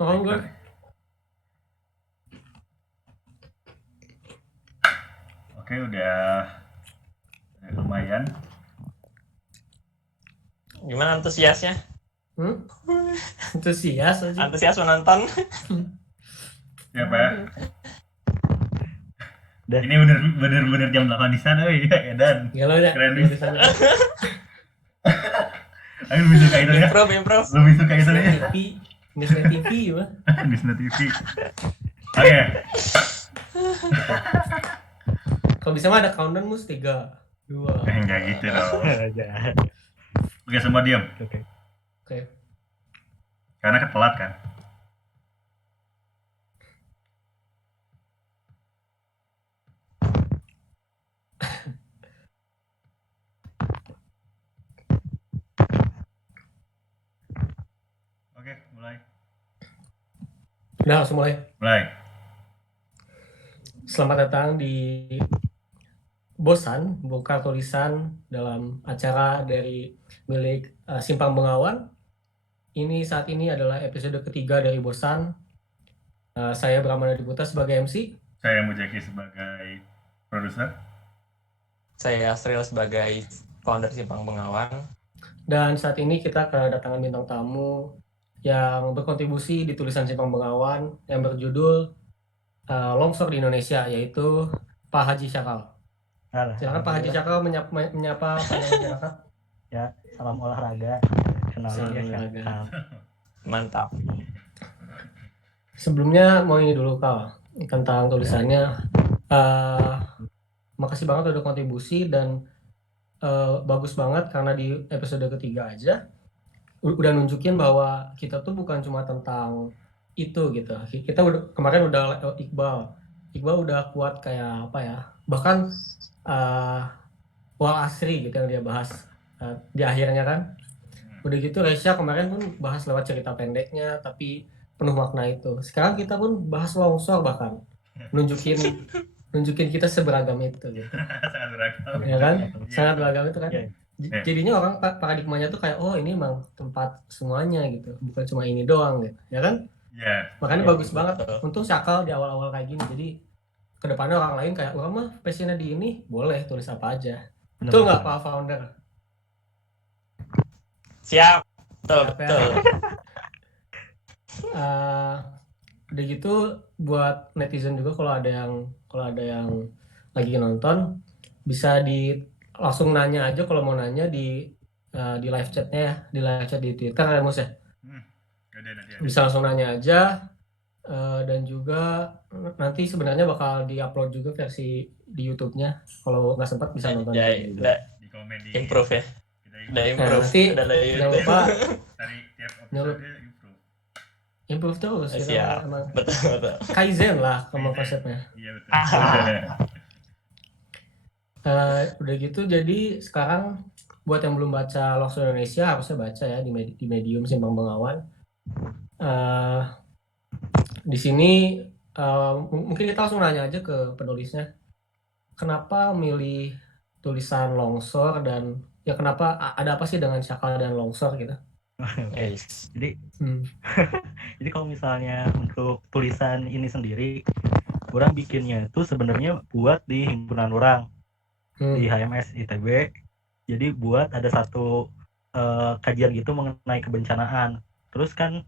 Oh, enggak. Oke, udah lumayan. Gimana antusiasnya? Antusias aja. Antusias menonton. Ya, Pak. Udah. Ini bener-bener jam 8 di sana, ya, Edan. Galau dah. Keren Galau nih. di sana. Aku lebih suka itu ya. Improve. Lebih suka itu ya. Disney TV ya. Disney TV. Oke. Kalau bisa mah ada countdown mus 3, 2. Enggak gitu dong. Jahat. Oke, semua diam. Oke. Karena ketelat kan. Oke, mulai. Udah langsung mulai. Mulai. Selamat datang di Bosan, bongkar tulisan dalam acara dari milik Simpang Bengawan. Ini saat ini adalah episode ketiga dari Bosan. Saya Brahmana Diputa sebagai MC. Saya Mujaki sebagai produser. Saya Asril sebagai founder Simpang Bengawan. Dan saat ini kita kedatangan bintang tamu yang berkontribusi di tulisan Simpang Bengawan yang berjudul Longsor di Indonesia, yaitu Pak Haji Syakal. Silakan Pak Haji Syakal menyapa masyarakat. Ya, salam olahraga. Kenalin ya Syakal. Mantap. Sebelumnya mau ini dulu Kal, tentang tulisannya. Makasih banget udah kontribusi dan bagus banget karena di episode ketiga aja udah nunjukin bahwa kita tuh bukan cuma tentang itu gitu. Kita kemarin udah Iqbal udah kuat kayak apa ya, bahkan Wal Asri gitu yang dia bahas di akhirnya kan. Udah gitu Resya kemarin pun bahas lewat cerita pendeknya tapi penuh makna itu. Sekarang kita pun bahas longsor, bahkan nunjukin kita seberagam itu gitu. Sangat beragam. Ya kan? Sangat beragam itu kan. Yeah. Jadinya orang paradigmanya tuh kayak oh ini emang tempat semuanya gitu, bukan cuma ini doang gitu. Ya kan? Ya. Makanya Ya, bagus banget. betul. Untung Syakal di awal-awal kayak gini. Jadi kedepannya orang lain kayak orang mah passionnya di ini, boleh tulis apa aja. Betul nggak Pak Founder? Siap. Siap ya. Betul. Udah gitu buat netizen juga kalau ada yang lagi nonton bisa langsung nanya aja kalau mau nanya di live chatnya ya, di live chat di Twitter ya Mus ya. Bisa langsung nanya aja. Dan juga nanti sebenarnya bakal diupload juga versi di YouTube-nya. Kalau nggak sempat bisa nonton Ya, juga. Di komen di improve ya. Udah improve. nanti Udah jangan lupa Dari tiap episode improve. improve terus kita Siap. emang Betul. Kaizen lah sama konsepnya. Iya betul. Udah gitu jadi sekarang buat yang belum baca Longsor Indonesia harusnya baca ya di Medium Simpang Bengawan. Di sini mungkin kita langsung nanya aja ke penulisnya. Kenapa milih tulisan longsor dan ya kenapa ada apa sih dengan Syakal dan longsor gitu? Jadi kalau misalnya untuk tulisan ini sendiri, orang bikinnya itu sebenarnya buat di himpunan orang di HMS ITB. Jadi buat ada satu kajian gitu mengenai kebencanaan. Terus kan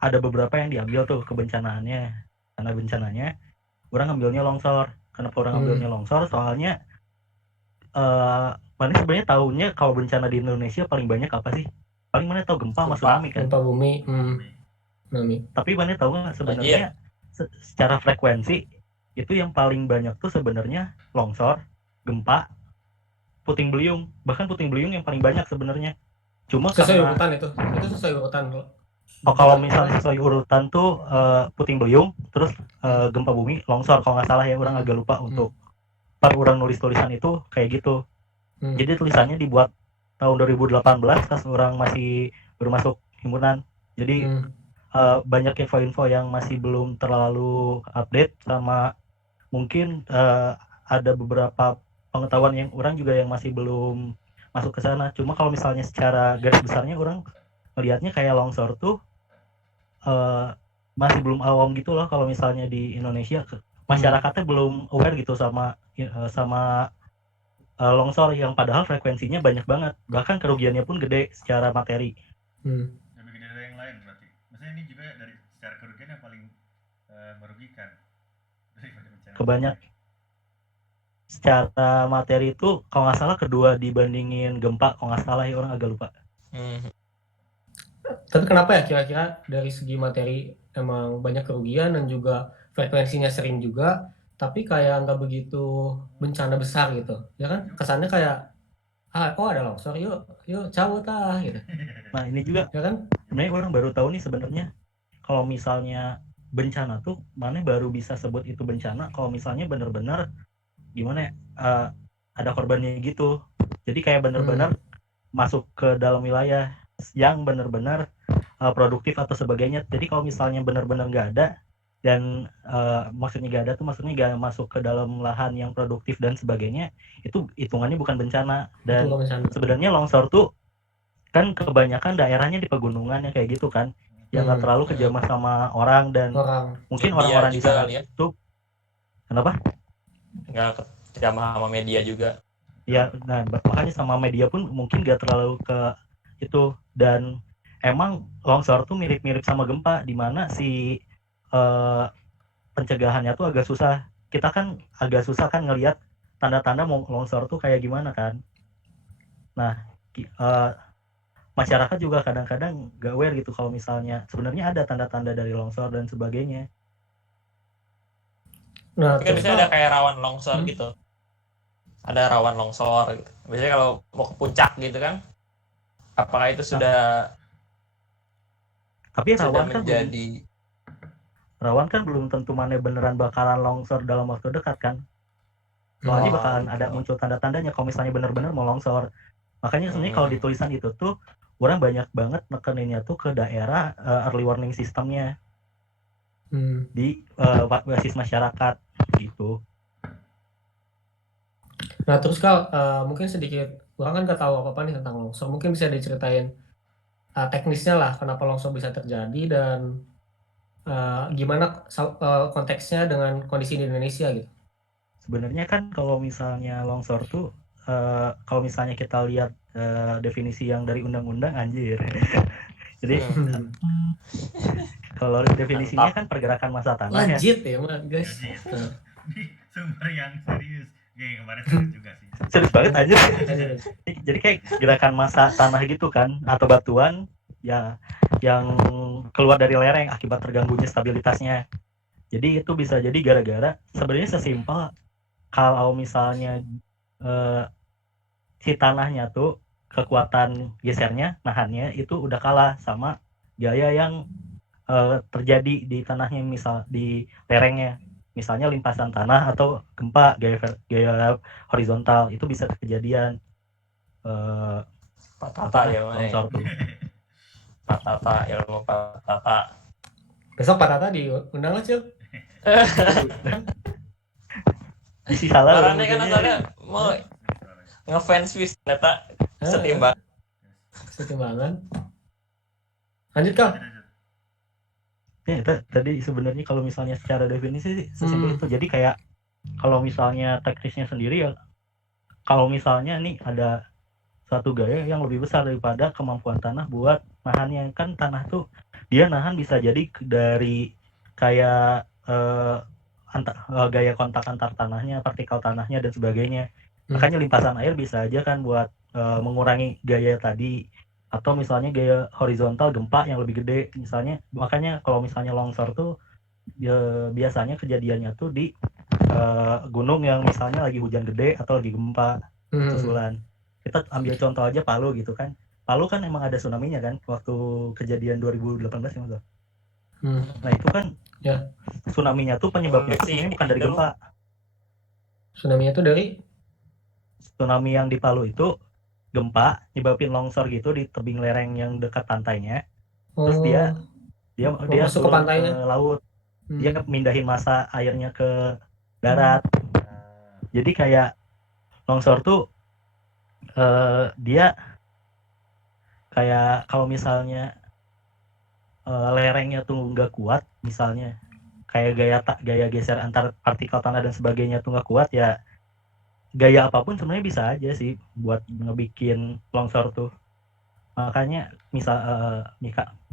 ada beberapa yang diambil tuh kebencanaannya. Karena bencananya orang ngambilnya longsor. Kenapa orang ngambilnya longsor? Soalnya mana sebenarnya tahunya kalau bencana di Indonesia paling banyak apa sih? Paling mana tahu gempa sama tsunami kan? Gempa bumi. Tsunami. Tapi mana tahu nggak sebenarnya secara frekuensi itu yang paling banyak tuh sebenarnya longsor, gempa, puting beliung. Bahkan puting beliung yang paling banyak sebenarnya. Cuma sesuai urutan itu sesuai urutan loh. Oh, kalau misalnya sesuai urutan tuh puting beliung, terus gempa bumi, longsor kalau nggak salah ya, orang agak lupa untuk pas orang nulis tulisan itu kayak gitu. Jadi tulisannya dibuat tahun 2018 pas orang masih baru masuk himpunan. Jadi banyak info-info yang masih belum terlalu update sama mungkin ada beberapa pengetahuan yang orang juga yang masih belum masuk ke sana. Cuma kalau misalnya secara garis besarnya orang melihatnya kayak longsor tuh masih belum awam gitu loh kalau misalnya di Indonesia masyarakatnya belum aware gitu sama longsor yang padahal frekuensinya banyak banget, bahkan kerugiannya pun gede secara materi. Lebih gede dari yang lain berarti. Maksudnya ini juga dari secara kerugian yang paling merugikan daripada bencana. Kebanyak secara materi itu kalau nggak salah kedua dibandingin gempa, kalau nggak salah ya, orang agak lupa. Tapi kenapa ya kira-kira dari segi materi emang banyak kerugian dan juga frekuensinya sering juga, tapi kayak nggak begitu bencana besar gitu, ya kan? Kesannya kayak ada longsor, yuk cabut gitu. Nah ini juga Ya kan? sebenarnya orang baru tahu nih sebenarnya kalau misalnya bencana tuh mana baru bisa sebut itu bencana kalau misalnya benar-benar gimana ya, ada korbannya gitu. Jadi kayak benar-benar masuk ke dalam wilayah yang benar-benar produktif atau sebagainya. Jadi kalau misalnya benar-benar nggak ada dan maksudnya nggak ada tuh maksudnya nggak masuk ke dalam lahan yang produktif dan sebagainya, itu hitungannya bukan bencana. Dan sebenarnya longsor tuh kan kebanyakan daerahnya di pegunungan ya kayak gitu kan, yang nggak terlalu kejamah sama orang dan mungkin orang-orang di sana itu kenapa nggak kejamah sama media juga ya. Nah makanya sama media pun mungkin nggak terlalu ke itu. Dan emang longsor tuh mirip-mirip sama gempa di mana si pencegahannya tuh agak susah. Kita kan agak susah kan ngelihat tanda-tanda mau longsor tuh kayak gimana kan. Nah masyarakat juga kadang-kadang gak aware gitu kalau misalnya sebenarnya ada tanda-tanda dari longsor dan sebagainya. Nah, kan biasanya ada kayak rawan longsor gitu, ada rawan longsor gitu. Biasanya kalau mau ke puncak gitu kan, apakah itu sudah tapi rawan kan menjadi rawan kan belum tentu mana beneran bakalan longsor dalam waktu dekat kan, soalnya bakalan ada muncul tanda-tandanya kalau misalnya bener-bener mau longsor. Makanya sebenarnya kalau di tulisan itu tuh orang banyak banget nekeninnya tuh ke daerah early warning systemnya di basis masyarakat gitu. Nah terus Kal, mungkin sedikit orang kan nggak tahu apa-apa nih tentang longsor, mungkin bisa diceritain teknisnya lah kenapa longsor bisa terjadi dan gimana konteksnya dengan kondisi di Indonesia gitu. Sebenarnya kan kalau misalnya longsor tuh kalau misalnya kita lihat definisi yang dari undang-undang anjir. Jadi kalau definisinya kan pergerakan massa tanah Legit ya guys. Sumber yang serius. Kemarin serius juga sih. Serius banget aja. Jadi kayak gerakan massa tanah gitu kan, atau batuan ya yang keluar dari lereng akibat terganggunya stabilitasnya. Jadi itu bisa jadi gara-gara sebenarnya sesimpel kalau misalnya si tanahnya tuh kekuatan gesernya, nahannya itu udah kalah sama gaya yang terjadi di tanahnya, misal di lerengnya, misalnya limpasan tanah atau gempa gaya horizontal, itu bisa kejadian patata ya longsor tuh. Patata, ilmu patata. Besok patata diundang lah Cil. Isi salah orangnya kan asalnya mau ngefans Swiss ternyata setimbangan. Lanjut Kal. Ya tadi sebenarnya kalau misalnya secara definisi sesimpel itu. Jadi kayak kalau misalnya teknisnya sendiri ya, kalau misalnya nih ada satu gaya yang lebih besar daripada kemampuan tanah buat nahannya, kan tanah tuh dia nahan bisa jadi dari kayak gaya kontak antar tanahnya, partikel tanahnya dan sebagainya. Makanya limpasan air bisa aja kan buat mengurangi gaya tadi, atau misalnya gaya horizontal gempa yang lebih gede misalnya. Makanya kalau misalnya longsor tuh biasanya kejadiannya tuh di gunung yang misalnya lagi hujan gede atau lagi gempa susulan. Kita ambil contoh aja Palu gitu kan. Palu kan emang ada tsunami-nya kan waktu kejadian 2018 ya Mas. Nah itu kan ya, tsunami-nya tuh penyebabnya itu sebenarnya bukan dari gempa. Tsunami-nya tuh dari tsunami yang di Palu itu gempa nyebabin longsor gitu di tebing lereng yang dekat pantainya. Terus dia masuk ke pantainya, ke laut. Dia mindahin massa airnya ke darat. Jadi kayak longsor tuh dia kayak kalau misalnya lerengnya tuh nggak kuat, misalnya kayak gaya geser antar partikel tanah dan sebagainya tuh nggak kuat, ya gaya apapun sebenarnya bisa aja sih buat ngebikin longsor tuh. Makanya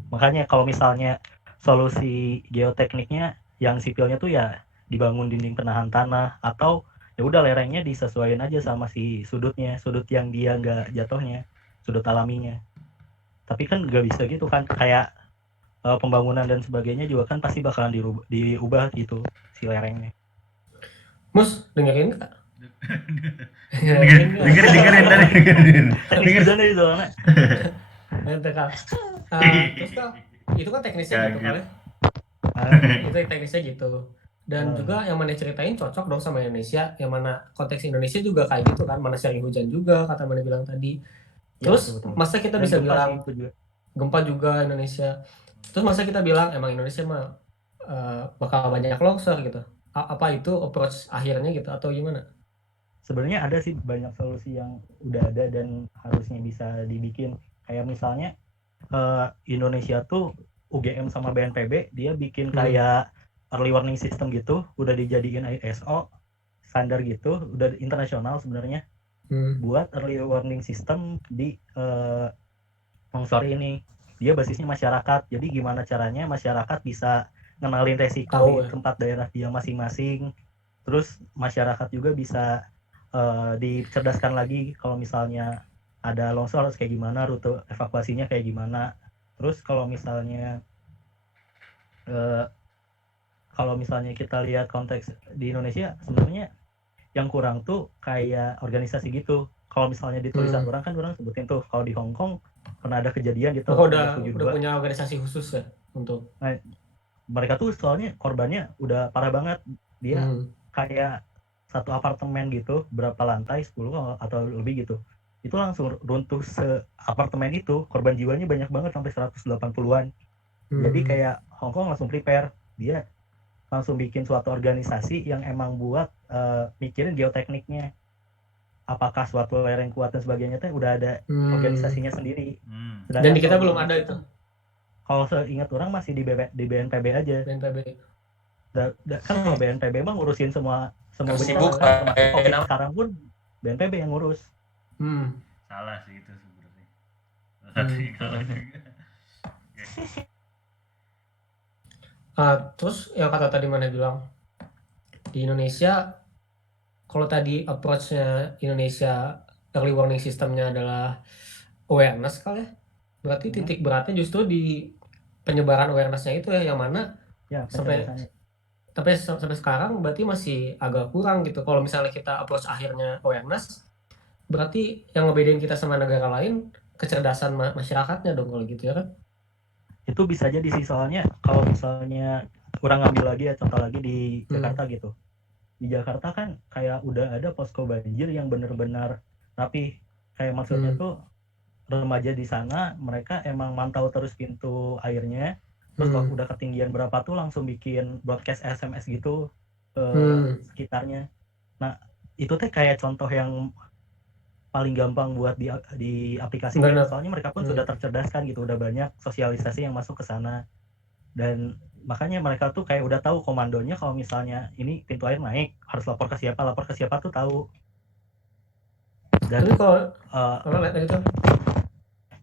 makanya kalau misalnya solusi geotekniknya yang sipilnya tuh ya dibangun dinding penahan tanah, atau ya udah lerengnya disesuaikan aja sama si sudut yang dia nggak jatuhnya, sudut alaminya. Tapi kan nggak bisa gitu kan, kayak pembangunan dan sebagainya juga kan pasti bakalan diubah gitu si lerengnya. Mus, dengerin nggak? dengerin Teknis dengerin dari soalnya. Nanti Kak. Terus Kak, itu kan teknisnya gitu Kaget. kali. Itu teknisnya gitu. Dan Hmm. juga yang mana ceritain cocok dong sama Indonesia, yang mana konteks Indonesia juga kayak gitu kan, mana sering hujan juga kata mana bilang tadi. Ya, Terus betul. masa kita Dan bisa gempa bilang sih itu juga. gempa juga Indonesia. Terus masa kita bilang emang Indonesia mah bakal banyak longsor gitu. Apa itu approach akhirnya gitu atau gimana? Sebenarnya ada sih banyak solusi yang udah ada dan harusnya bisa dibikin. Kayak misalnya Indonesia tuh UGM sama BNPB dia bikin kayak early warning system gitu, udah dijadiin ISO standar gitu, udah internasional sebenarnya buat early warning system di longsor ini. Dia basisnya masyarakat, jadi gimana caranya masyarakat bisa ngenalin resiko Tahu di ya. tempat daerah dia masing-masing. Terus masyarakat juga bisa dicerdaskan lagi kalau misalnya ada longsor harus kayak gimana, rute evakuasinya kayak gimana. Terus kalau misalnya kita lihat konteks di Indonesia, sebenarnya yang kurang tuh kayak organisasi gitu. Kalau misalnya di tulisan orang kan orang sebutin tuh kalau di Hong Kong pernah ada kejadian gitu. Udah punya organisasi khusus ya untuk. Nah, mereka tuh soalnya korbannya udah parah banget. Dia kayak satu apartemen gitu, berapa lantai, 10 atau lebih gitu. Itu langsung runtuh se-apartemen itu, korban jiwanya banyak banget sampai 180-an. Jadi kayak Hong Kong langsung prepare, dia langsung bikin suatu organisasi yang emang buat mikirin geotekniknya. Apakah suatu lereng kuat dan sebagainya tuh udah ada organisasinya sendiri. Dan di kita belum ada itu. Kalau seingat orang masih di BNPB aja. BNPB. Kan kalau BNPB mah ngurusin semua Sibuk bencana kan, termasuk COVID sekarang pun BNPB yang ngurus. Salah sih itu sebenarnya. Terus yang kata tadi mana bilang di Indonesia, kalau tadi approach-nya Indonesia early warning systemnya adalah awareness kali ya, berarti titik beratnya justru di penyebaran awareness-nya itu ya, yang mana Ya, sampai sekarang berarti masih agak kurang gitu. Kalau misalnya kita approach akhirnya awareness, berarti yang ngebedain kita sama negara lain kecerdasan masyarakatnya dong kalau gitu ya kan? Itu bisa jadi sih, soalnya kalau misalnya kurang ngambil lagi ya contoh lagi di Jakarta gitu. Di Jakarta kan kayak udah ada posko banjir yang benar-benar rapi. Kayak maksudnya tuh remaja di sana mereka emang mantau terus pintu airnya. Terus kalau udah ketinggian berapa tuh langsung bikin broadcast SMS gitu ke sekitarnya. Nah, itu teh kayak contoh yang paling gampang buat diaplikasikan. Soalnya mereka pun sudah tercerdaskan gitu, udah banyak sosialisasi yang masuk ke sana. Dan makanya mereka tuh kayak udah tahu komandonya kalau misalnya ini pintu air naik, harus lapor ke siapa tuh tahu. Dan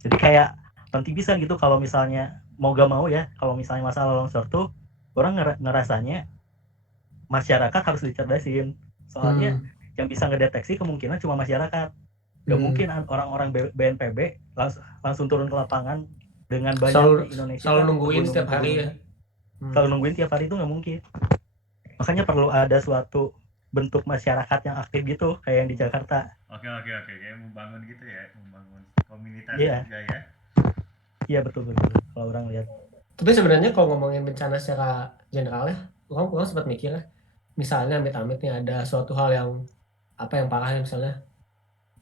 jadi kayak penting bisa gitu kalau misalnya mau gak mau ya, kalau misalnya masalah longsor tuh orang ngerasanya masyarakat harus dicerdasin. Soalnya yang bisa ngedeteksi kemungkinan cuma masyarakat. Gak mungkin orang-orang BNPB langsung turun ke lapangan dengan banyak di Indonesia. Selalu nungguin setiap hari ya. Selalu nungguin tiap hari itu gak mungkin. Makanya perlu ada suatu bentuk masyarakat yang aktif gitu kayak yang di Jakarta. Oke, kayak membangun gitu ya, membangun komunitas juga ya. Iya betul kalau orang lihat. Tapi sebenarnya kalau ngomongin bencana secara general ya, orang sempat mikir ya, misalnya amit-amit nih ada suatu hal yang parah ya, misalnya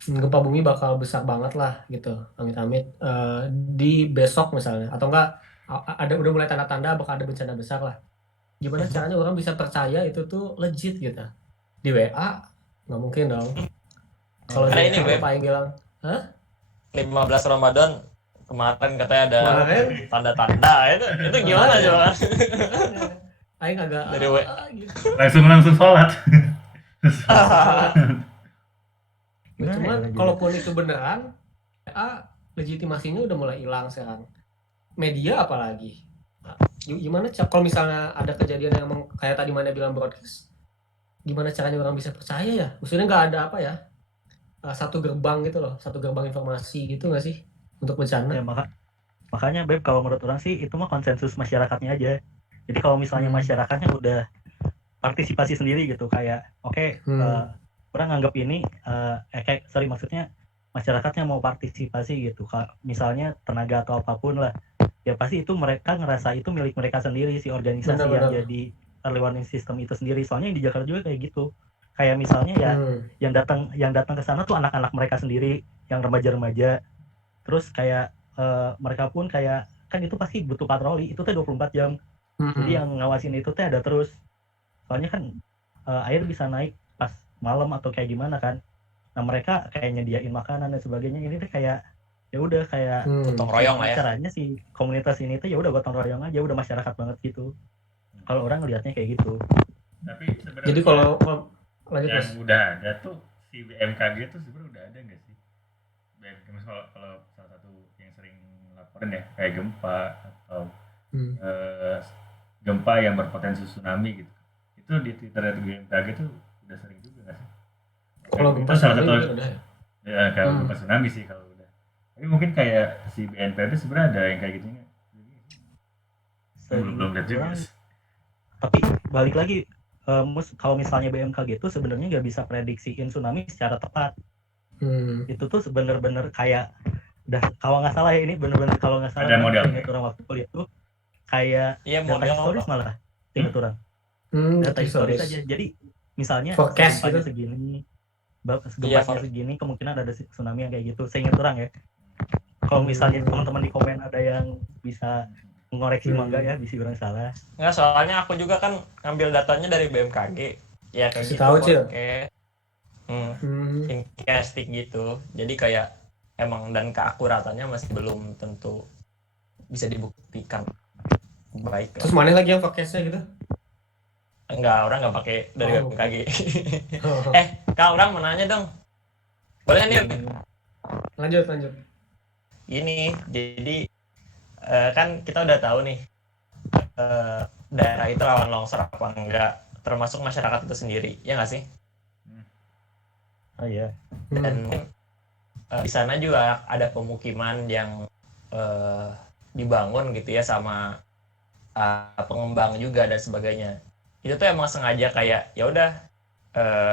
gempa bumi bakal besar banget lah gitu, amit-amit di besok misalnya, atau enggak udah mulai tanda-tanda bakal ada bencana besar lah. Gimana caranya orang bisa percaya itu tuh legit gitu? Di WA nggak mungkin dong. Kalau ini paling bilang, 15 Ramadan Kemarin katanya ada Kemarin tanda-tanda itu gimana makanya coba? aing agak Dari W. gitu. Langsung sholat. Langsung sholat. Gimana ya Cuman orang jadi? kalaupun itu beneran, legitimasinya udah mulai hilang sekarang. Media apalagi. Gimana kalau misalnya ada kejadian yang emang kayak tadi mana bilang broadcast, gimana caranya orang bisa percaya ya? Maksudnya nggak ada apa ya? Satu gerbang gitu loh, satu gerbang informasi gitu nggak sih untuk bencana? Ya makanya Beb, kalau menurut orang sih itu mah konsensus masyarakatnya aja. Jadi kalau misalnya masyarakatnya udah partisipasi sendiri gitu, kayak oke, orang nganggap ini maksudnya masyarakatnya mau partisipasi gitu, misalnya tenaga atau apapun lah, ya pasti itu mereka ngerasa itu milik mereka sendiri, si organisasi yang Benar-benar. jadi early warning system itu sendiri. Soalnya yang di Jakarta juga kayak gitu, kayak misalnya ya yang datang ke sana tuh anak-anak mereka sendiri, yang remaja-remaja. Terus kayak mereka pun kayak kan itu pasti butuh patroli, itu tuh 24 jam. Jadi yang ngawasin itu tuh ada terus. Soalnya kan air bisa naik pas malam atau kayak gimana kan. Nah mereka kayak nyediain makanan dan sebagainya. Ini tuh kayak ya udah kayak Gotong royong lah ya. caranya si komunitas ini tuh ya udah gotong royong aja, udah masyarakat banget gitu. Kalau orang ngelihatnya kayak gitu. Tapi sebenarnya Jadi kalau lanjut yang Mas. udah ada tuh si BMKG tuh sebenarnya udah ada nggak sih? BMKG kalau salah satu yang sering laporin ya kayak gempa atau gempa yang berpotensi tsunami gitu. Itu di Twitter dari BMKG tuh udah sering juga nggak sih? Kalau gempa salah tsunami satu mungkin udah ya. ya kalau gempa tsunami sih kalau udah. Tapi mungkin kayak si BNPB sebenarnya ada yang kayak gitu nggak? Belum lihat juga. Tapi balik lagi, kalau misalnya BMKG itu sebenarnya nggak bisa prediksiin tsunami secara tepat. Itu tuh bener-bener kayak kalau nggak salah ya, ini bener-bener kalau nggak salah ada model ingat orang waktu kuliah tuh kayak data historis malah ingat orang. Data historis aja. Jadi misalnya forecast gempanya gitu. segini, gempanya segini, kemungkinan ada tsunami yang kayak gitu. Seingat orang ya. Kalau misalnya teman-teman di komen ada yang bisa mengoreksi mangga ya, bisa orang salah. Nggak, soalnya aku juga kan ngambil datanya dari BMKG. Ya kayak gitu. Tahu sih. Forecasting gitu. Jadi kayak emang dan keakuratannya masih belum tentu bisa dibuktikan baik. Terus mana lagi yang forecastnya gitu? Enggak, orang nggak pakai dari BMKG. Kak, orang mau nanya dong. Boleh nih? Lanjut. Ini jadi kan kita udah tahu nih daerah itu rawan longsor apa enggak, termasuk masyarakat itu sendiri, ya nggak sih? Oh iya. Dan di sana juga ada pemukiman yang dibangun gitu ya sama pengembang juga dan sebagainya. Itu tuh emang sengaja kayak ya udah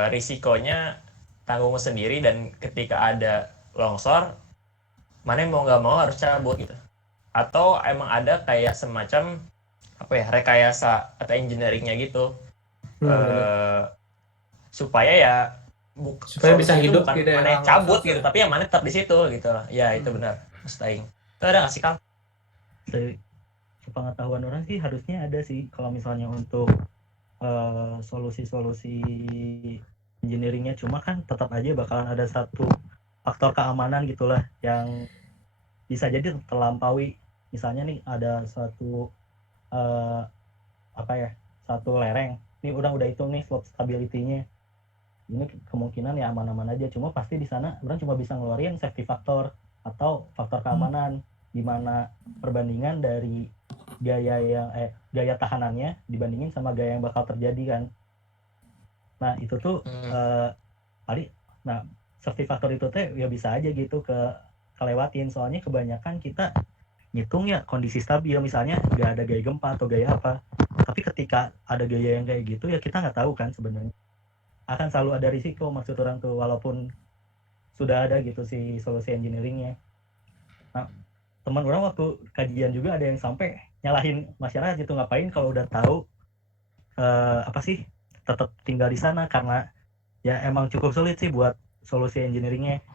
risikonya tanggung sendiri, dan ketika ada longsor mana mau nggak mau harus cabut gitu. Atau emang ada kayak semacam apa ya, rekayasa atau engineeringnya gitu supaya ya supaya bisa hidup bukan di daerah mana cabut gitu, tapi yang mana tetap di situ gitu. Ya itu benar, Mustahil. Itu ada nggak sih, Kang? Sepengetahuan orang sih harusnya ada sih, kalau misalnya untuk solusi-solusi engineeringnya. Cuma kan tetap aja bakalan ada satu faktor keamanan gitulah yang bisa jadi terlampaui. Misalnya nih ada suatu satu lereng, ini udah hitung nih slope stability-nya, ini kemungkinan ya aman-aman aja. Cuma pasti di sana orang cuma bisa ngeluarin safety factor atau faktor keamanan, di mana perbandingan dari gaya tahanannya dibandingin sama gaya yang bakal terjadi kan. Nah itu tuh safety factor itu teh ya bisa aja gitu kelewatin. Soalnya kebanyakan kita ngitung ya kondisi stabil, misalnya nggak ada gaya gempa atau gaya apa, tapi ketika ada gaya yang kayak gitu ya kita nggak tahu kan sebenarnya. Akan selalu ada risiko, maksud orang tuh, walaupun sudah ada gitu si solusi engineeringnya. Nah teman orang waktu kajian juga ada yang sampai nyalahin masyarakat gitu, ngapain kalau udah tahu tetap tinggal di sana, karena ya emang cukup sulit sih buat solusi engineeringnya,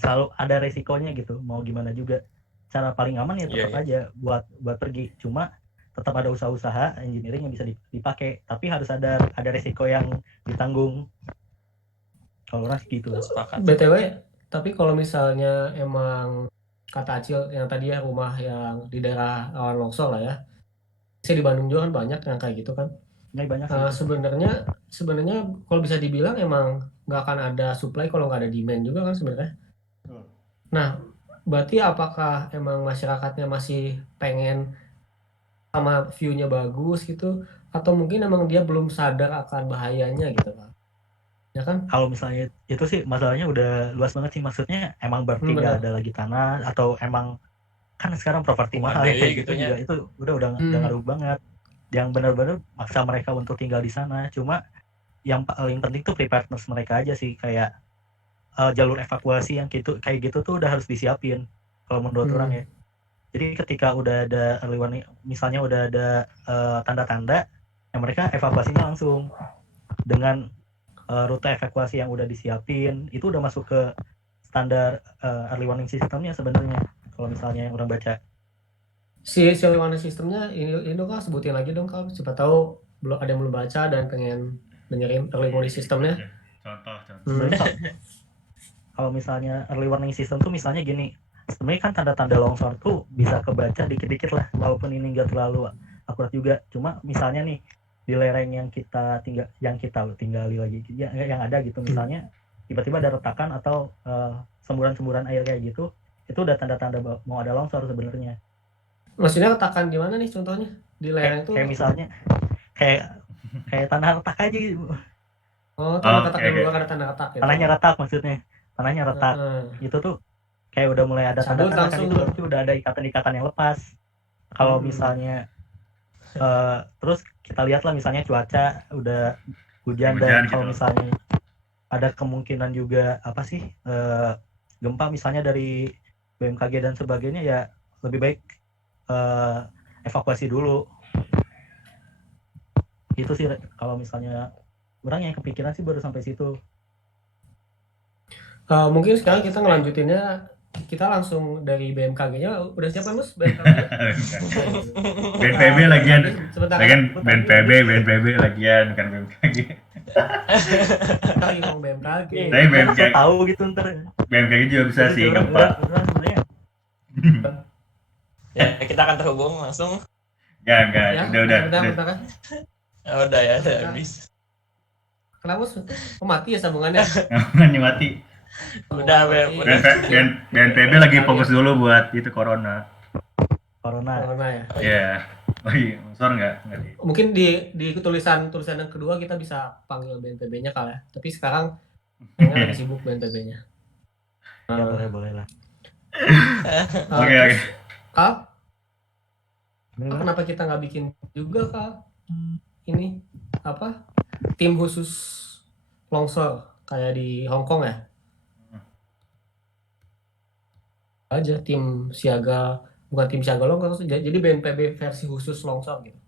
selalu ada resikonya gitu. Mau gimana juga cara paling aman ya tetap aja buat pergi. Cuma tetap ada usaha-usaha engineering yang bisa dipakai, tapi harus ada resiko yang ditanggung. Kalau orang gitu. BTW, tapi kalau misalnya emang kata Acil yang tadi ya, rumah yang di daerah rawan longsor lah ya. Di Bandung juga kan banyak yang kayak gitu kan. Ini banyak sih itu. Sebenarnya kalau bisa dibilang emang nggak akan ada supply kalau nggak ada demand juga kan sebenarnya. Betul. Nah, berarti apakah emang masyarakatnya masih pengen sama view-nya bagus gitu, atau mungkin emang dia belum sadar akan bahayanya gitu Pak? Ya kan? Kalau misalnya itu sih masalahnya udah luas banget sih, maksudnya emang berarti nggak Benar. ada lagi tanah atau emang kan sekarang properti mahal ya, Kumadei kayak gitu gitunya. juga itu udah ngaruh banget. Yang benar-benar maksa mereka untuk tinggal di sana. Cuma yang paling penting tuh preparedness mereka aja sih, kayak jalur evakuasi yang gitu kayak gitu tuh udah harus disiapin kalau menurut orang ya. Jadi ketika udah ada early warning, misalnya udah ada tanda-tanda, ya mereka evakuasinya langsung dengan rute evakuasi yang udah disiapin. Itu udah masuk ke standar early warning sistemnya sebenarnya kalau misalnya yang orang baca. Si early warning sistemnya ini dong Kak, sebutin lagi dong Kak. Siapa tahu belum ada yang belum baca dan pengen dengerin early warning sistemnya. Contoh. Sebenarnya kalau misalnya early warning system tuh misalnya gini, sebenarnya kan tanda-tanda longsor tuh bisa kebaca dikit-dikit lah, walaupun ini nggak terlalu akurat juga. Cuma misalnya nih di lereng yang kita tinggali lagi, yang ada gitu, misalnya tiba-tiba ada retakan atau semburan-semburan air kayak gitu, itu udah tanda-tanda mau ada longsor sebenarnya. Maksudnya retakan di mana nih contohnya? Di lereng itu? Kayak misalnya kayak tanah retak aja gitu. Oh, tanah retak Oke. yang luar ada tanah retak gitu. Tanahnya retak maksudnya. Tanahnya retak. Itu tuh kayak udah mulai ada Cabut tanda-tanda kan, langsung itu tuh. berarti udah ada ikatan-ikatan yang lepas. Kalau misalnya terus kita lihat lah misalnya cuaca udah hujan dan gitu. kalau misalnya ada kemungkinan juga apa sih gempa misalnya dari BMKG dan sebagainya, ya lebih baik evakuasi dulu. Itu sih kalau misalnya orang yang kepikiran sih baru sampai situ. Mungkin sekarang kita ngelanjutinnya, kita langsung dari BMKG-nya. Udah siap kan Mus? BMKG? BNPB lagian. Sebentar Lagian BNPB lagian bukan BMKG. lagi ngomong BMKG. Tapi BMKG tahu gitu ntar. BMKG juga bisa sih gempa. Sebenarnya Ya, kita akan terhubung langsung. Enggak, Ya, udah. bentar. Udah ya, udah habis. Kenapa Mus? Oh, mati ya sambungannya? Nggak mati. Udah. BNPB lagi fokus dulu buat itu corona ya. Iya. Oh iya, longsor nggak di. Mungkin di tulisan yang kedua kita bisa panggil BNPB-nya kali ya. Tapi sekarang kayaknya lagi sibuk BNPB-nya. ya boleh lah. Oke. Kak, kenapa kita nggak bikin juga Kak ini apa tim khusus longsor kayak di Hong Kong ya? Aja tim siaga, bukan tim siaga longsor, jadi BNPB versi khusus longsor gitu.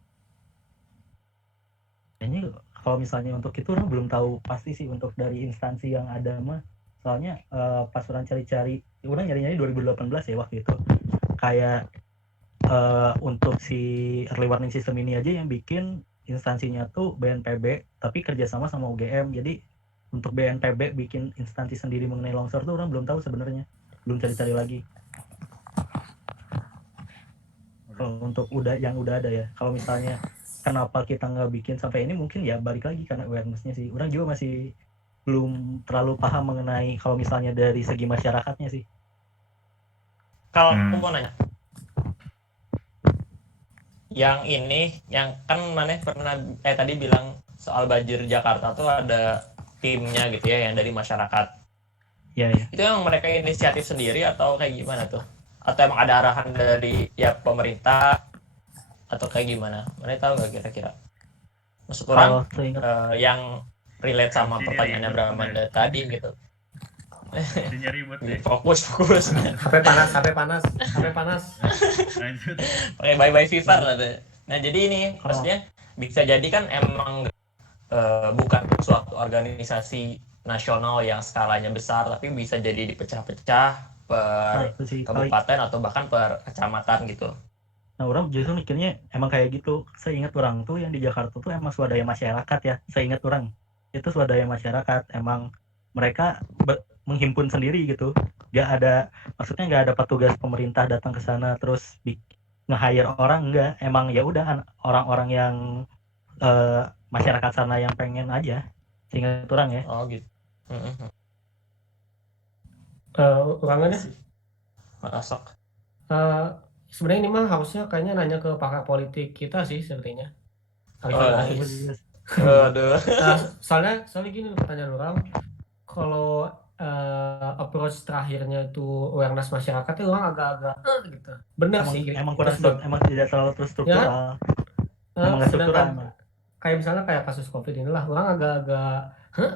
Kayaknya kalau misalnya untuk itu orang belum tahu pasti sih untuk dari instansi yang ada mah. Soalnya pas orang cari-cari, orang nyari-nyari 2018 ya waktu itu. Kayak untuk si early warning system ini aja yang bikin instansinya tuh BNPB, tapi kerjasama sama UGM. Jadi untuk BNPB bikin instansi sendiri mengenai longsor tuh orang belum tahu sebenarnya, belum cari-cari lagi. Kalau untuk yang udah ada ya, kalau misalnya kenapa kita nggak bikin sampai ini, mungkin ya balik lagi karena awareness-nya sih. Orang juga masih belum terlalu paham mengenai kalau misalnya dari segi masyarakatnya sih. Kalau aku mau nanya, yang ini, yang kan mana pernah tadi bilang soal banjir Jakarta tuh ada timnya gitu ya, yang dari masyarakat. Ya. Itu yang mereka inisiatif sendiri atau kayak gimana tuh? Atau emang ada arahan dari ya pemerintah atau kayak gimana? Mana tahu nggak kira-kira? Maksud orang yang relate sama pertanyaannya Bramanda tadi gitu. Fokus. HP panas. Lanjut. Pakai bye FIFA lah deh. Nah jadi ini maksudnya bisa jadi kan emang bukan suatu organisasi nasional yang skalanya besar, tapi bisa jadi dipecah-pecah per kabupaten atau bahkan per kecamatan gitu. Nah orang justru mikirnya emang kayak gitu. Seingat orang tuh yang di Jakarta tuh emang swadaya masyarakat ya. Seingat orang itu swadaya masyarakat, emang mereka menghimpun sendiri gitu. maksudnya nggak ada petugas pemerintah datang ke sana terus nge-hire orang, enggak, emang ya udah orang-orang yang masyarakat sana yang pengen aja, sehingga orang ya. Oh gitu. Urangannya Masuk. sebenarnya ini mah harusnya kayaknya nanya ke pakar politik kita sih sepertinya. Aris. Aduh. Soalnya gini pertanyaan orang, kalau approach terakhirnya itu awareness masyarakat itu orang agak-agak gitu. Benar sih. Emang kurang emang tidak terlalu terstruktural. Emang nggak struktural. Kayak misalnya kayak kasus COVID inilah, orang agak-agak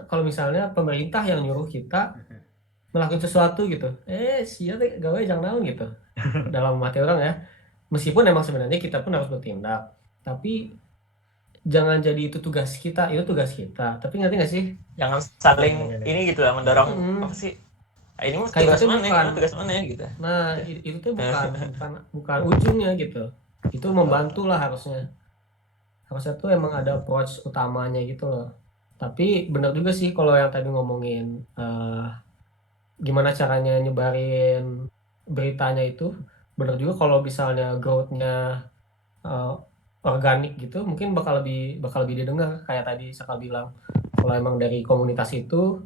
kalau misalnya pemerintah yang nyuruh kita melakukan sesuatu gitu, siapa gawe jangan naon gitu. Dalam hati orang ya, meskipun emang sebenarnya kita pun harus bertindak, tapi jangan jadi itu tugas kita, tapi ngerti nggak sih? Jangan saling ini gitu lah, mendorong apa sih? Ini mah tugas mana ya gitu. Nah, itu tuh bukan ujungnya gitu. Itu membantu lah harusnya tuh emang ada approach utamanya gitu loh. Tapi benar juga sih kalau yang tadi ngomongin gimana caranya nyebarin beritanya itu, benar juga kalau misalnya growth-nya organik gitu, mungkin bakal lebih didengar. Kayak tadi Saka bilang, kalau emang dari komunitas itu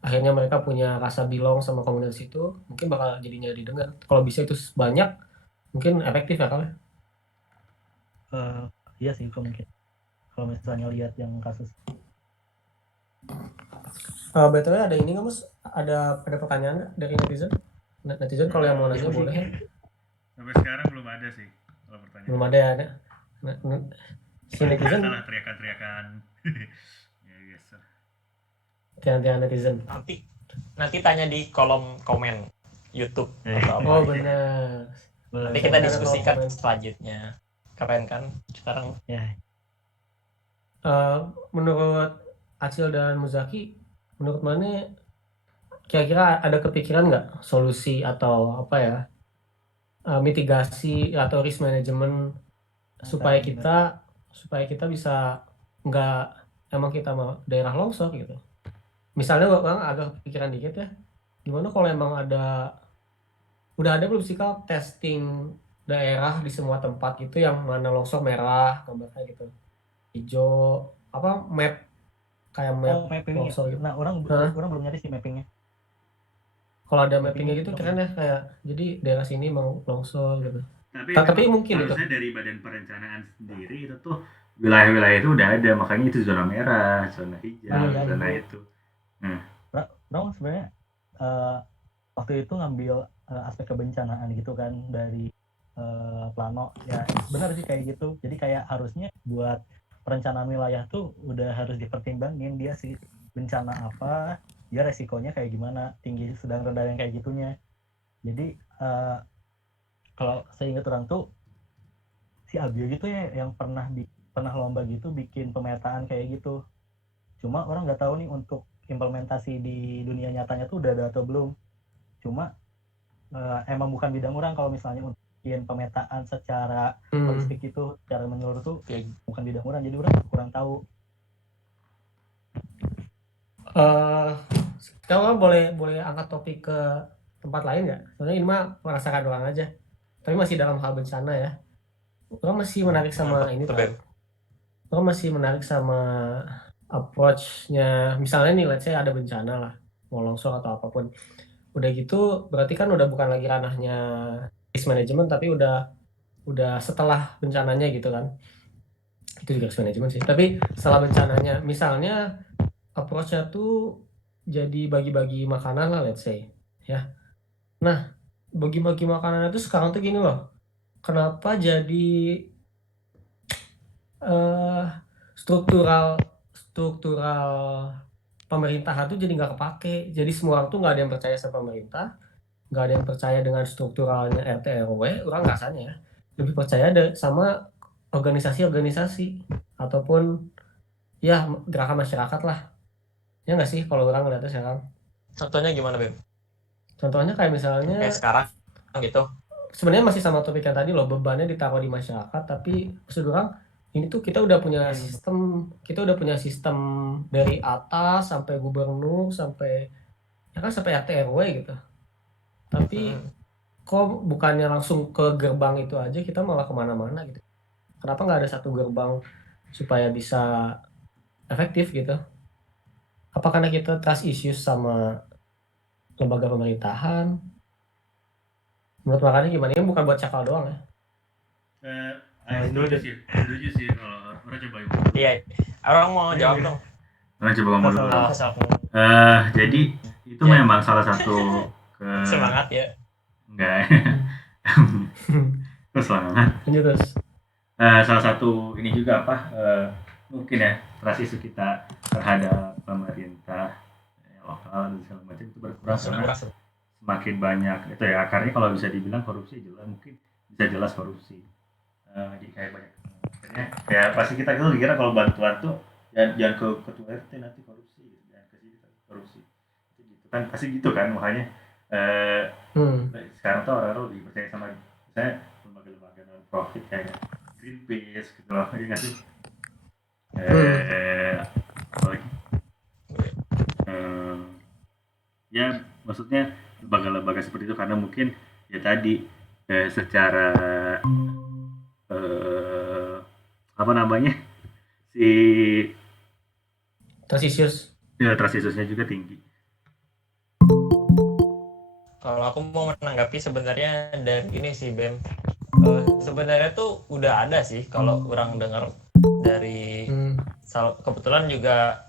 akhirnya mereka punya rasa belong sama komunitas itu, mungkin bakal jadinya didengar. Kalau bisa itu banyak, mungkin efektif ya kali. Iya sih mungkin. Kalau misalnya lihat yang kasus. BTW ada ini nggak Mas? Ada pertanyaan dari netizen? Netizen kalau yang mau nanya boleh. Sampai sekarang belum ada sih kalau pertanyaan. Belum ada ya. Si netizen. Salah teriakan-teriakan. Ya biasa. Tiang-tiang netizen. Nanti tanya di kolom komen YouTube atau apa. Oh benar. Nanti kita diskusikan selanjutnya. Keren kan sekarang? Ya. Menurut Acil dan Muzaki, menurut mana kira-kira ada kepikiran nggak solusi atau apa ya, mitigasi atau risk management supaya kita bisa nggak emang kita mau daerah longsor gitu. Misalnya Bang agak kepikiran dikit ya, gimana kalau emang udah ada belum sih Kak testing daerah di semua tempat gitu yang mana longsor merah gambarnya gitu, hijau apa map kayak map longsor gitu. Nah orang belum nyari sih mappingnya. Kalau ada mappingnya gitu keren ya, kayak jadi daerah sini mau longsor gitu. Tapi mungkin harusnya itu dari Badan Perencanaan sendiri itu tuh wilayah-wilayah itu udah ada, makanya itu zona merah, zona hijau, zona itu. Bang sebenarnya waktu itu ngambil aspek kebencanaan gitu kan dari plano ya, benar sih kayak gitu. Jadi kayak harusnya buat perencanaan wilayah tuh udah harus dipertimbangin dia sih bencana apa, dia resikonya kayak gimana, tinggi sedang rendah yang kayak gitunya. Jadi kalau saya ingat orang tuh si Abio gitu ya yang pernah lomba gitu bikin pemetaan kayak gitu. Cuma orang nggak tahu nih untuk implementasi di dunia nyatanya tuh udah ada atau belum. Cuma emang bukan bidang orang kalau misalnya untuk bikin pemetaan secara holistik itu, secara menyeluruh tuh bukan bidang orang, jadi orang kurang tahu. Kalau boleh angkat topik ke tempat lain nggak? Soalnya ini mah merasakan doang aja. Tapi masih dalam hal bencana ya. Orang masih menarik sama ini Pak. Orang masih menarik sama approach-nya. Misalnya nih, let's say ada bencana lah, mau longsor atau apapun. Udah gitu, berarti kan udah bukan lagi ranahnya risk management, tapi udah setelah bencananya gitu kan. Itu juga risk management sih. Tapi setelah bencananya, misalnya approach-nya tuh jadi bagi-bagi makanan lah, let's say ya. Nah, bagi-bagi makanan itu sekarang tuh gini loh, kenapa jadi struktural pemerintahan tuh jadi nggak kepake. Jadi semua orang tuh nggak ada yang percaya sama pemerintah, nggak ada yang percaya dengan strukturalnya RT RW, orang rasanya lebih percaya sama organisasi ataupun ya gerakan masyarakat lah. Ya nggak sih kalau orang ngeliatnya sekarang. Contohnya gimana, Beb? Contohnya kayak misalnya sekarang gitu. Sebenarnya masih sama topik yang tadi loh, bebannya ditaruh di masyarakat, tapi maksud orang ini tuh kita udah punya sistem dari atas sampai gubernur sampai RT RW gitu. Tapi kok bukannya langsung ke gerbang itu aja, kita malah kemana-mana gitu. Kenapa nggak ada satu gerbang supaya bisa efektif gitu? Apa karena kita trust issues sama lembaga pemerintahan? Menurut makanya gimana? Ini bukan buat cakal doang ya. Setuju sih kalau orang coba ibu. Iya, orang mau jawab dong. Orang coba ngomong dulu. Sok. Jadi itu Ya. memang salah satu Semangat ya. enggak. Terus semangat. Lanjut terus. Salah satu ini juga mungkin ya trust issue kita terhadap pemerintah lokal dan segala macam itu berkurang karena semakin banyak itu ya akarnya kalau bisa dibilang korupsi jelas mungkin bisa jelas korupsi. Jadi kayak banyak kayak pasti kita itu dikira kalau bantuan tuh jangan ke ketua RT nanti korupsi gitu. Jangan ke sini korupsi itu gitu kan pasti gitu kan makanya sekarang tuh orang-orang lebih percaya sama misalnya lembaga-lembaga non profit kayak Greenpeace gitu loh ya nggak sih apalagi ya maksudnya lembaga-lembaga seperti itu karena mungkin ya tadi secara apa namanya si Trust issues. ya trust issues-nya juga tinggi. Kalau aku mau menanggapi sebenarnya dari ini sih Bem, sebenarnya tuh udah ada sih kalau orang dengar dari kebetulan juga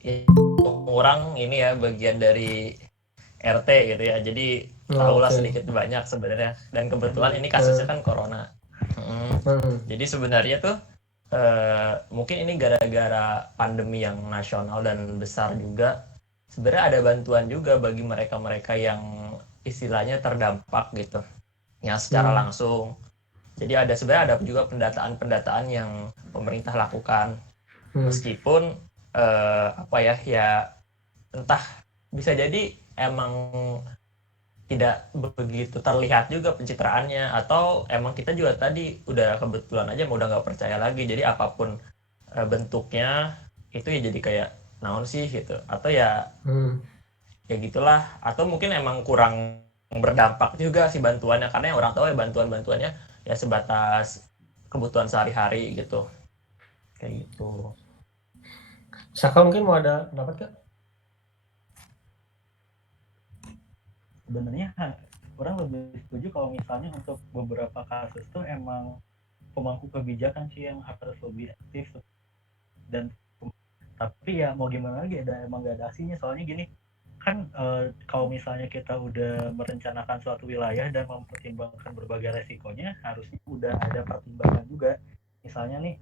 ya, orang ini ya bagian dari RT gitu ya, jadi tahulah sedikit banyak sebenarnya dan kebetulan ini kasusnya kan corona. Jadi sebenarnya tuh mungkin ini gara-gara pandemi yang nasional dan besar juga sebenarnya ada bantuan juga bagi mereka-mereka yang istilahnya terdampak gitu yang secara langsung. Jadi sebenarnya ada juga pendataan yang pemerintah lakukan meskipun ya entah bisa jadi emang tidak begitu terlihat juga pencitraannya atau emang kita juga tadi udah kebetulan aja udah nggak percaya lagi jadi apapun bentuknya itu ya jadi kayak naon sih gitu atau ya gitulah atau mungkin emang kurang berdampak juga sih bantuannya karena yang orang tahu ya bantuannya ya sebatas kebutuhan sehari-hari gitu kayak gitu. Saka mungkin mau ada pendapat Kak? Sebenarnya orang lebih setuju kalau misalnya untuk beberapa kasus tuh emang pemangku kebijakan sih yang harus lebih aktif dan tapi ya mau gimana lagi emang gak ada aksinya soalnya gini kan kalau misalnya kita udah merencanakan suatu wilayah dan mempertimbangkan berbagai resikonya harusnya udah ada pertimbangan juga misalnya nih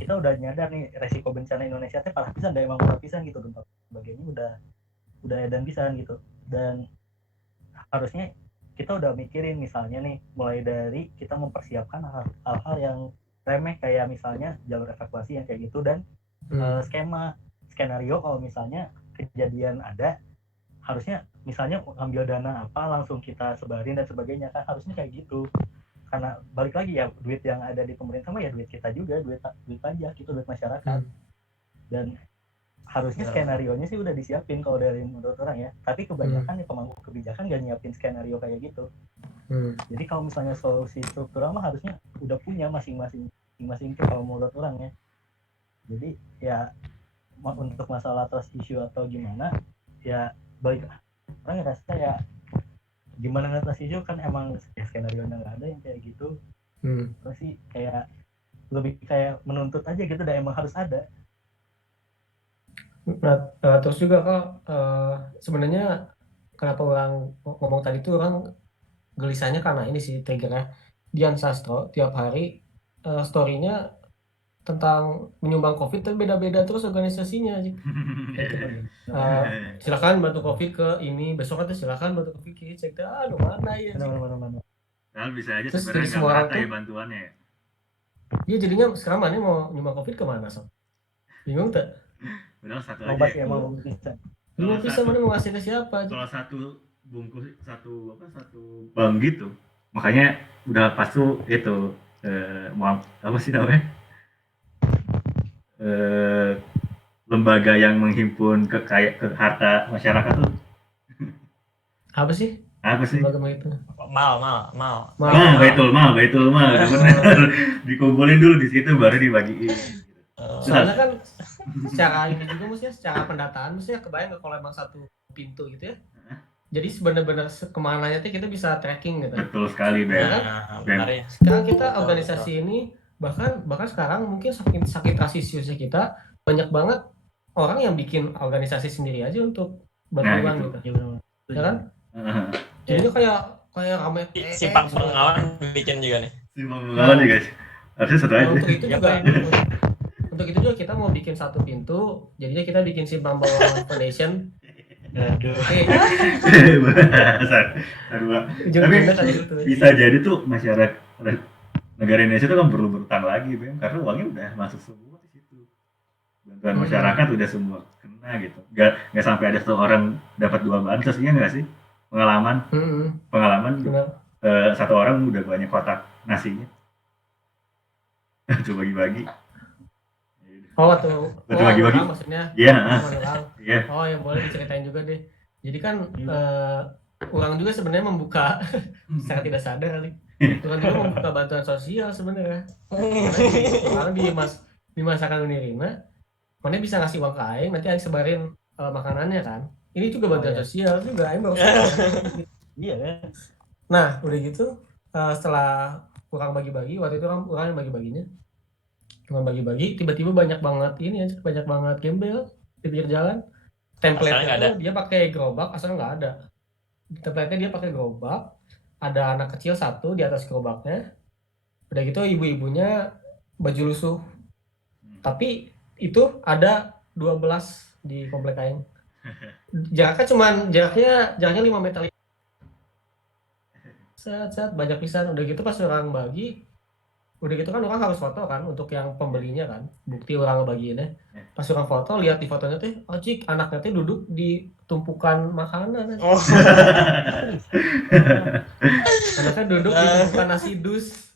kita udah nyadar nih resiko bencana Indonesia teh parah pisan emang parah pisan gitu gempa sebagainya udah edan pisan gitu dan harusnya kita udah mikirin misalnya nih mulai dari kita mempersiapkan hal-hal yang remeh kayak misalnya jalur evakuasi yang kayak gitu dan skenario kalau misalnya kejadian ada harusnya misalnya ambil dana apa langsung kita sebarin dan sebagainya kan harusnya kayak gitu karena balik lagi ya duit yang ada di pemerintah mah ya duit kita juga duit pajak itu duit masyarakat dan harusnya skenario-nya sih udah disiapin kalau dari menurut orang ya tapi kebanyakan pemangku kebijakan gak nyiapin skenario kayak gitu jadi kalau misalnya solusi struktural mah harusnya udah punya masing-masing tuh kalau menurut orang ya jadi ya untuk masalah trust issue atau gimana ya balik orang ngerasa ya gimana trust issue kan emang ya skenario-nya nggak ada yang kayak gitu terus sih kayak lebih kayak menuntut aja gitu dan emang harus ada. Nah, terus juga Kak, sebenarnya kenapa orang ngomong tadi tuh orang gelisahnya karena ini sih triggernya Dian Sastro tiap hari story-nya tentang menyumbang COVID tapi beda-beda terus organisasinya gitu. Silakan bantu COVID ke ini besok atau silakan bantu COVID ke cek aduh mana ya Padahal bisa aja terus sebenarnya nggak merata ya bantuannya ya. Iya jadinya sekarang mana mau nyumbang COVID kemana sob? Bingung tak? Padahal satu aja ya. Emang bisa. Bingung bisa mana mau ngasih ke siapa aja. Kalau satu bungkus satu bank gitu, makanya udah pas tuh itu mau apa sih namanya? Lembaga yang menghimpun ke harta masyarakat tuh. Apa sih Apa sih? lembaga itu? Mal. Baitul mal, udah bener. Dikumpulin dulu di situ baru dibagiin. Soalnya kan secara ini juga maksudnya secara pendataan maksudnya kebayang nggak kalau emang satu pintu gitu ya. Jadi benar-benar kemananya tuh kita bisa tracking gitu. Betul sekali, Ya Bem. kan? Benar ya. Sekarang kita organisasi ini bahkan sekarang mungkin saking transisiusnya kita banyak banget orang yang bikin organisasi sendiri aja untuk bantuan Nah, gitu. Ya kan? Jadinya kayak rame. Simpang pengawan bikin juga nih. Simpang pengawan nih guys. Harusnya satu aja. Untuk itu juga kita mau bikin satu pintu, jadinya kita bikin Simpang Pengawan Foundation. Aduh. Tapi bisa jadi tuh masyarakat negara Indonesia tuh kan perlu berutang lagi, Bem, karena uangnya udah masuk semua di situ. Bantuan masyarakat udah semua kena gitu. Nggak sampai ada satu orang dapat 2 bansos, iya nggak sih? Pengalaman satu orang udah banyak kotak nasinya. Coba bagi-bagi. Waktu bagi-bagi maksudnya. Iya. Oh ya boleh diceritain juga deh. Jadi kan orang juga sebenarnya membuka secara tidak sadar kali. Orang juga membuka bantuan sosial sebenarnya. Orang di masakan Unirima, mana bisa ngasih uang ke aing, nanti aing sebarin makanannya kan. Ini juga bantuan sosial juga, aing baru Iya kan. Nah, udah gitu setelah orang bagi-bagi, waktu itu orang yang bagi-baginya. Cuma bagi-bagi, tiba-tiba banyak banget gembel di pinggir jalan. Template-nya dia pakai gerobak, asalnya nggak ada. Template-nya dia pakai gerobak, ada anak kecil satu di atas gerobaknya. Udah gitu ibu-ibunya baju lusuh. Tapi itu ada 12 di komplek aing. Jaraknya 5 meter. Set banyak pisan. Udah gitu pas orang bagi, udah gitu kan orang harus foto kan untuk yang pembelinya kan, bukti orang ngebagiinnya. Pas orang foto, lihat di fotonya teh cik anaknya teh duduk di tumpukan makanan. Anaknya duduk di tumpukan nasi dus.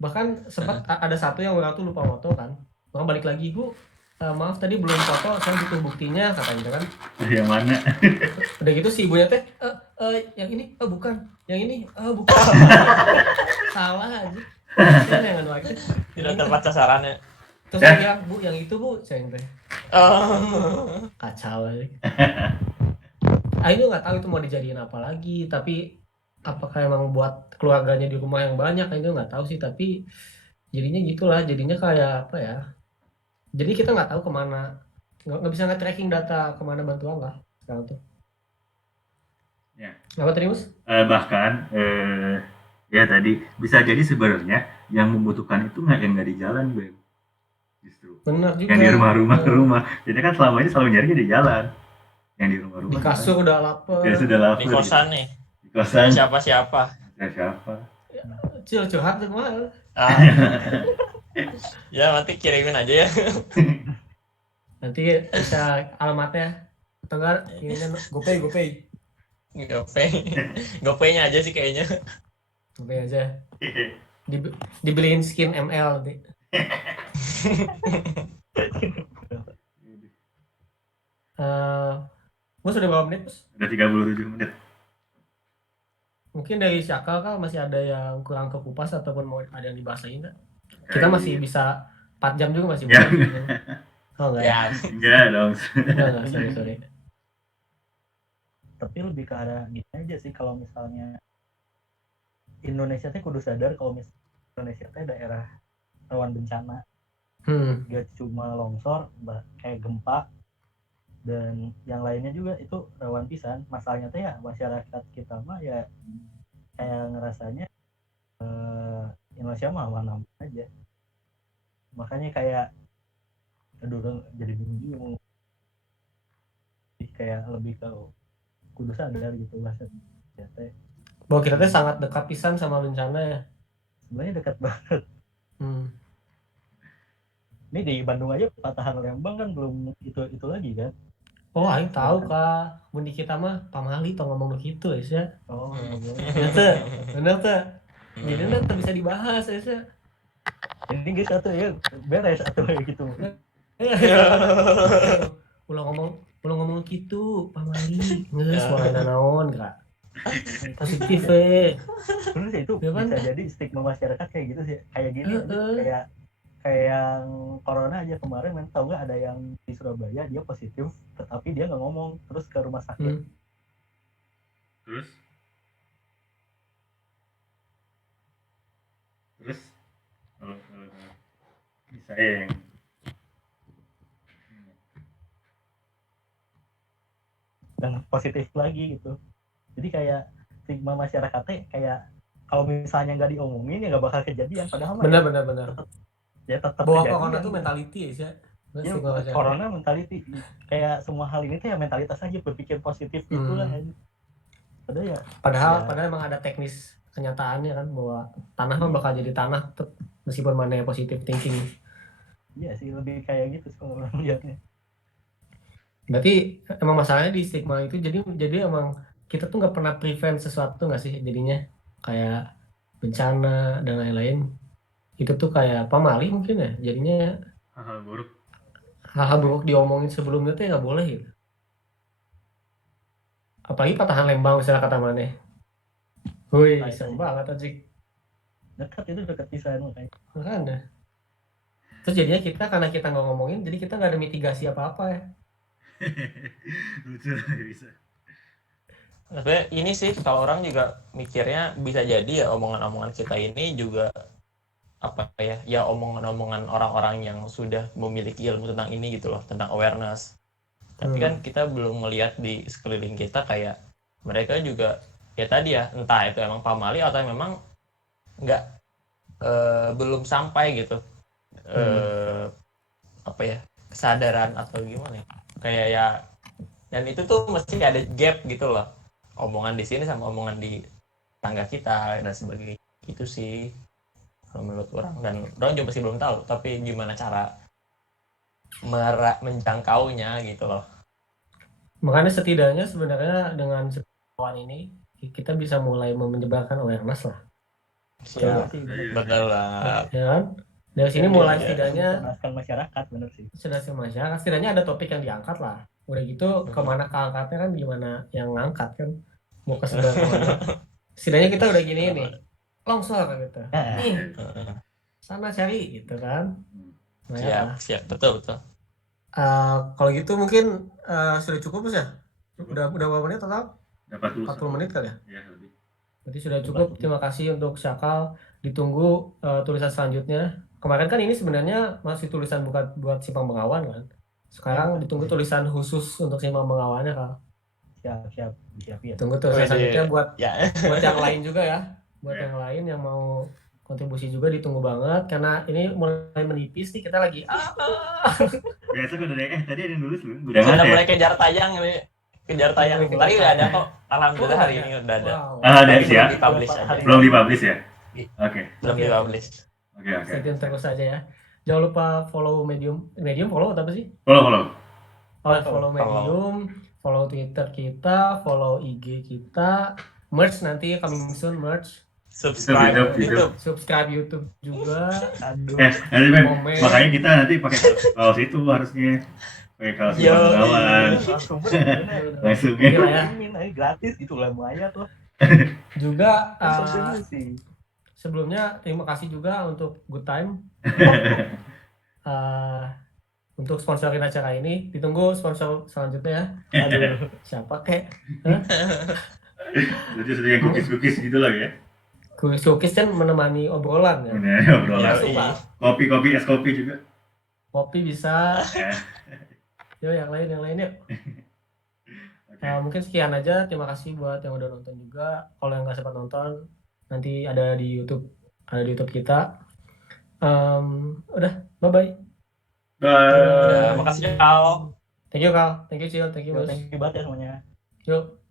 Bahkan sempat ada satu yang orang tuh lupa foto kan, orang balik lagi, Bu, maaf tadi belum foto, saya butuh buktinya katanya kan. Yang mana? Udah gitu si ibunya teh yang ini bukan, yang ini bukan. Salah aja. Tidak tepat sasarannya. Terus saya bilang, Bu, yang itu Bu, saya teh. Kacau aja. Aing nggak tahu itu mau dijadiin apa lagi, tapi apakah emang buat keluarganya di rumah yang banyak, Aing nggak tahu sih, tapi jadinya gitulah, jadinya kayak apa ya? Jadi kita nggak tahu kemana, nggak bisa nge-tracking data kemana bantuan lah sekarang tuh. Ya. Apa tadi Mus? Bahkan ya tadi bisa jadi sebenarnya yang membutuhkan itu yang nggak di jalan, Bem. Justru. Benar juga. Yang di rumah. Jadi kan selama ini selalu nyarinya di jalan. Yang di rumah. Di kasur udah lapar. Ya sudah lapar. Di kosan nih. Di kosan. Siapa? Curhat tuh kemana? Ya nanti kirimin aja ya. Nanti bisa alamatnya. Atau enggak ini GoPay. GoPay-nya aja sih kayaknya. GoPay aja. Dibeliin skin ML nanti. Mus udah berapa menit, Mus? Udah 37 menit. Mungkin dari Syakal kan masih ada yang kurang kekupas ataupun mau ada yang dibahas lagi enggak? Kita masih bisa 4 jam juga masih boleh. Oh enggak ya? Enggak dong. Enggak, sorry. Tapi lebih ke arah gini aja sih, kalau misalnya Indonesia teh kudu sadar kalau misalnya Indonesia teh daerah rawan bencana. Gak cuma longsor, kayak gempa dan yang lainnya juga itu rawan pisan. Masalahnya teh ya masyarakat kita mah ya kayak ngerasanya Indonesia mah aman-aman aja. Makanya kayak aduh jadi bingung. Kayak lebih ke kudu sadar gitu bahasa ya teh. Bahwa kita teh sangat dekat pisan sama bencana ya. Sebenarnya dekat banget. Ini di Bandung aja patahan Lembang kan belum itu lagi kan. Oh, aing tahu Kak. Mun di kita mah pamali tong ngomong gitu ya. Oh, bener tuh. Jadi nanti bisa dibahas ya. Ini guys satu ya beres satu kayak gitu. Ulang ngomong gitu pamali. Geus moal naon Kak. Positif Bener sih itu Ya kan? bisa jadi stigma masyarakat kayak gitu sih, kayak gini Heeh. kayak yang corona aja kemarin, tahu nggak ada yang di Surabaya dia positif tetapi dia nggak ngomong terus ke rumah sakit. Terus kalau bisa yang Dan positif lagi gitu, jadi kayak stigma masyarakatnya kayak kalau misalnya nggak diomongin ya nggak bakal kejadian, padahal mah benar ya tetap bahwa kejadian corona tuh gitu. mentality ya Ya stigma masyarakat. corona mentality, kayak semua hal ini tuh ya mentalitas aja, berpikir positif gitu lah. Padahal emang ada teknis kenyataannya kan bahwa tanah mah bakal jadi tanah meskipun mana positif thinking. Iya sih, lebih kayak gitu kalau orang lihatnya. Berarti emang masalahnya di stigma itu, jadi emang kita tuh nggak pernah prevent sesuatu nggak sih, jadinya kayak bencana dan lain-lain itu tuh kayak pamali mungkin ya, jadinya hal-hal buruk diomongin sebelumnya tuh ya nggak boleh gitu. Apalagi patahan Lembang misalnya kata mana, woi serem banget aja Dekat pisan makanya. Terus jadinya kita karena kita nggak ngomongin, jadi kita nggak ada mitigasi apa-apa ya. lucu bisa. Tapi ini sih kalau orang juga mikirnya bisa jadi ya omongan-omongan kita ini juga apa ya omongan-omongan orang-orang yang sudah memiliki ilmu tentang ini gitu loh, tentang awareness. Tapi kan kita belum melihat di sekeliling kita kayak mereka juga ya tadi ya, entah itu emang pamali atau memang nggak belum sampai gitu apa ya kesadaran atau gimana ya, kayak ya, dan itu tuh mesti ada gap gitu loh, omongan di sini sama omongan di tangga kita dan sebagainya. Itu sih kalau menurut orang, dan orang juga masih belum tahu tapi gimana cara menjangkaunya gitu loh. Makanya setidaknya sebenarnya dengan kawan ini kita bisa mulai menyebarkan awareness lah. Siap, betul lah. Ya kan? Dari sini mulai setidaknya mencerdaskan masyarakat, bener sih. Mencerdaskan masyarakat, setidaknya ada topik yang diangkat lah. Udah gitu kemana keangkatnya kan gimana yang ngangkat kan, mau ke sebelah kemana. Setidaknya kita udah gini nih, longsor gitu. Nih, sana cari gitu kan. Siap, betul. Kalau gitu mungkin sudah cukup ya? Udah berapa menit total? 40 menit kali ya? Iya, lebih. Berarti sudah cukup. Terima kasih untuk Syakal. Ditunggu tulisan selanjutnya. Kemarin kan ini sebenarnya masih tulisan buat Simpang Bengawan kan. Sekarang ditunggu tulisan khusus untuk Simpang Bengawannya Kal. Siap ya. Tunggu tulisan selanjutnya buat yang lain juga ya. Buat yang lain yang mau kontribusi juga ditunggu banget, karena ini mulai menipis nih, kita lagi biasa gue udah tadi ada yang nulis lu sudah mulai kejar tayang ini. Lagi udah ada kok, alhamdulillah hari ini udah ada. Ada ya? Belum dipublish ya? Oke. Belum dipublish. Oke. Stay tune terus aja ya. Jangan lupa follow Medium follow apa sih? Follow. Follow Medium, follow Twitter kita, follow IG kita, merch nanti coming soon, merch. Subscribe YouTube juga. Aduh. Makanya kita nanti pakai kaos itu harusnya. Pakai kaos kawan. Langsung ya. Gratis gitu lah, Maya tuh. Juga sebelumnya terima kasih juga untuk Good Time untuk sponsorin acara ini. Ditunggu sponsor selanjutnya ya. Aduh, siapa kek? Jadi yang cookies gitu lah ya. Cookies kan menemani obrolan ya. Obrolan. Kopi, es kopi juga. Kopi bisa. Yo, yang lain yuk. Mungkin sekian aja. Terima kasih buat yang udah nonton juga. Kalau yang nggak sempat nonton, nanti ada di YouTube kita. Udah, bye. Makasih Kal. Thank you Kal. Thank you Cil. Thank you banget ya semuanya. Yuk.